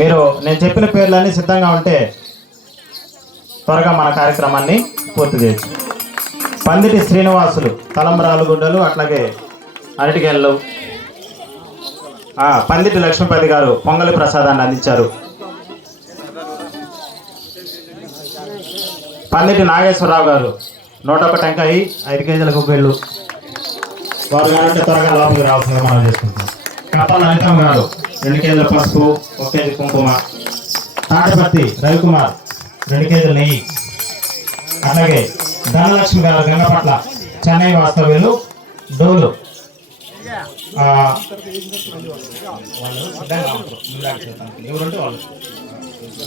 మీరు నేను చెప్పిన పేర్లన్నీ సిద్ధంగా ఉంటే త్వరగా మన కార్యక్రమాన్ని పూర్తి చేయొచ్చు. పందిటి శ్రీనివాసులు తలంబ్రాలు గుడ్డలు, అట్లాగే అరటికెళ్ళు. పందిటి లక్ష్మీపతి గారు పొంగలి ప్రసాదాన్ని అందించారు. పందిటి నాగేశ్వరరావు గారు 101 టెంకాయ 5 కేజీల గుగ్గిళ్ళు. వారు గారంటే త్వరగా లోపలికి రావాల్సిందిగా మనం చేసుకుంటాం. కప్పల లలితమ్మ గారు 2 కేజీల పసుపు, 1 కేజీ కుంకుమ. తాటపర్తి రవికుమార్ 2 కేజీల నెయ్యి. అలాగే ధనలక్ష్మి గారు గంగపట్ల చెన్నై వాస్తవ్యులు డోలు.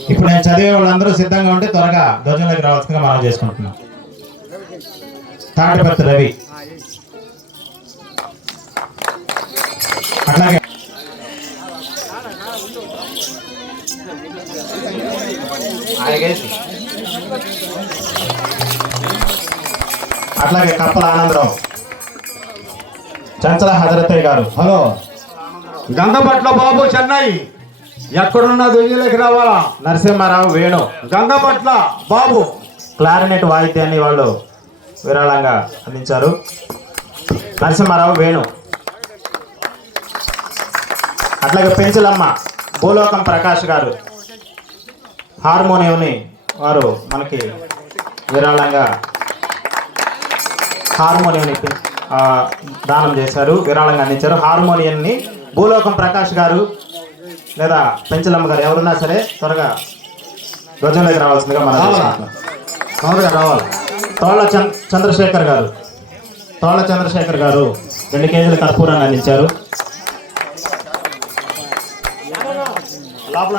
ఇప్పుడు నేను చదివే వాళ్ళందరూ సిద్ధంగా ఉంటే త్వరగా ధ్వజంలోకి రావాల్సిందిగా మనం చేసుకుంటున్నాం. తాటపర్తి రవి, అట్లాగే అట్లాగే కప్పల ఆనందరావు, చంచల హజరతయ్య గారు. హలో, గంగపట్ల బాబు చెన్నై, ఎక్కడున్నా ధ్వజంలోకి రావాలా. నరసింహారావు వేణు, గంగపట్ల బాబు క్లారినెట్ వాయిద్యాన్ని వాళ్ళు విరాళంగా అందించారు. నరసింహారావు వేణు. అట్లాగే పెంచులమ్మ భూలోకం ప్రకాష్ గారు హార్మోనియంని వారు మనకి విరాళంగా హార్మోనియంని దానం చేశారు, విరాళంగా అందించారు. హార్మోనియంని భూలోకం ప్రకాష్ గారు లేదా పెంచులమ్మ గారు ఎవరున్నా సరే త్వరగా ధ్వజంలోకి రావాల్సిందిగా మనం త్వరగా రావాలి. తోళ్ల చంద్రశేఖర్ గారు 2 కేజీల కర్పూరాన్ని అందించారు. లోపల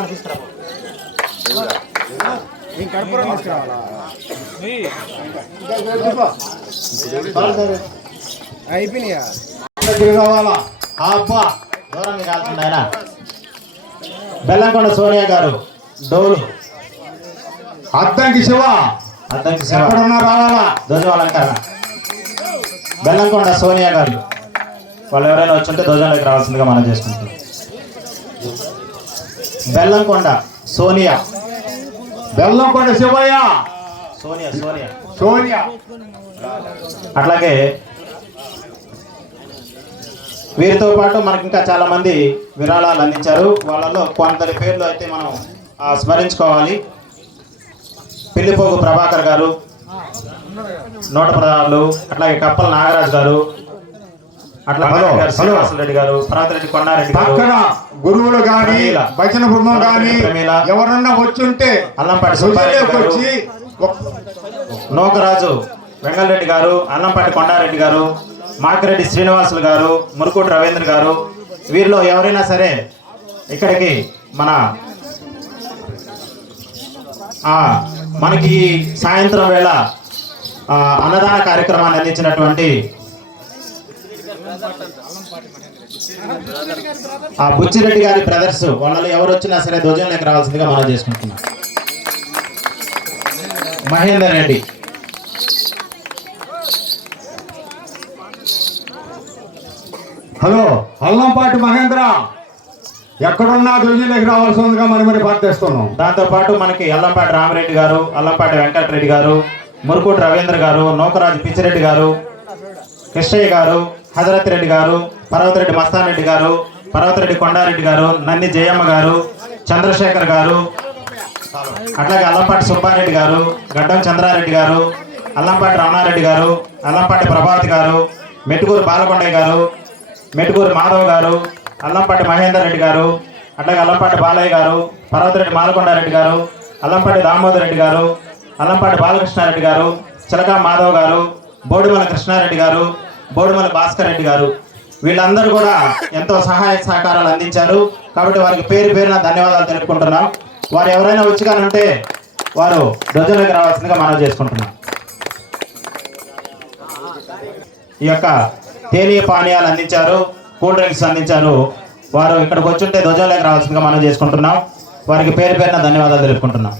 దూరంగా కాల్సింది ఆయన. బెల్లంకొండ సోనియా గారు డోలు. అద్దంకి శివ ఎక్కడున్నా రావాలా. ధ్వజాలంకరణ బెల్లంకొండ సోనియా గారు. వాళ్ళు ఎవరైనా వచ్చుంటే ధ్వజంలోకి రావాల్సిందిగా మనం చేసుకుంటాం. బెల్లంకొండ సోనియా, బెల్లంకొండ శివయ్య, సోనియా. అట్లాగే వీరితో పాటు మనకి ఇంకా చాలా మంది విరాళాలు అందించారు. వాళ్ళలో కొందరి పేర్లు అయితే మనం స్మరించుకోవాలి. పిల్లిపోగు ప్రభాకర్ గారు 116. అట్లాగే కప్పల నాగరాజు గారు, అట్లాగే శ్రీనివాసరెడ్డి గారు, పర్వతరెడ్డి కొండారెడ్డి గారు. గురువులు గాని భజన బృందం గాని ఎవరన్నా వచ్చుంటే అల్లంపాటి సుబ్బారెడ్డి వచ్చి, నోకరాజు వెంగళరెడ్డి గారు, అల్లంపాటి కొండారెడ్డి గారు, మాకిరెడ్డి శ్రీనివాసులు గారు, మురుకోటి రవీంద్ర గారు. వీరిలో ఎవరైనా సరే ఇక్కడికి మనకి సాయంత్రం వేళ అన్నదాన కార్యక్రమాన్ని అందించినటువంటి బుచ్చిరెడ్డి గారి బ్రదర్స్, వాళ్ళలో ఎవరు వచ్చినా సరే ధ్వజంలోకి రావాల్సిందిగా మనం చేసుకుంటున్నాం. మహేందర్ రెడ్డి, హలో, అల్లంపాటి మహేంద్ర ఎక్కడున్నా ధ్వజంలోకి రావాల్సిందిగా మరి ప్రార్థిస్తున్నాం. దాంతోపాటు మనకి అల్లంపాటి రామరెడ్డి గారు, అల్లంపాటి వెంకటరెడ్డి గారు, మురుకోటి రవీంద్ర గారు, నౌకరాజు పిచ్చిరెడ్డి గారు, కృష్ణయ్య గారు, హజరత్ రెడ్డి గారు, పర్వతరెడ్డి మస్తాన్ రెడ్డి గారు, పర్వతరెడ్డి కొండారెడ్డి గారు, నంది జయమ్మ గారు, చంద్రశేఖర్ గారు, అట్లాగే అల్లంపాటి సుబ్బారెడ్డి గారు, గడ్డం చంద్రారెడ్డి గారు, అల్లంపాటి రమణారెడ్డి గారు, అల్లంపాటి ప్రభావతి గారు, మెట్టుకూరు బాలకొండయ్య గారు, మెట్టుకూరు మాధవ్ గారు, అల్లంపాటి మహేందర్ రెడ్డి గారు, అట్లాగే అల్లంపాటి బాలయ్య గారు, పర్వతరెడ్డి మాలకొండారెడ్డి గారు, అల్లంపాటి దామోదర్ రెడ్డి గారు, అల్లంపాటి బాలకృష్ణారెడ్డి గారు, చిలకా మాధవ్ గారు, బోడిమల కృష్ణారెడ్డి గారు, బోడిమల భాస్కర్ రెడ్డి గారు. వీళ్ళందరూ కూడా ఎంతో సహాయ సహకారాలు అందించారు. కాబట్టి వారికి పేరు పేరున ధన్యవాదాలు తెలుపుకుంటున్నాం. వారు ఎవరైనా వచ్చి కానీ ఉంటే వారు ధ్వజంలోకి రావాల్సిందిగా మనం చేసుకుంటున్నాం. ఈ యొక్క తేనీయ పానీయాలు అందించారు, కూల్ డ్రింక్స్ అందించారు. వారు ఇక్కడికి వచ్చుంటే ధ్వజంలోకి రావాల్సిందిగా మనం చేసుకుంటున్నాం. వారికి పేరు పేరున ధన్యవాదాలు తెలుపుకుంటున్నాం.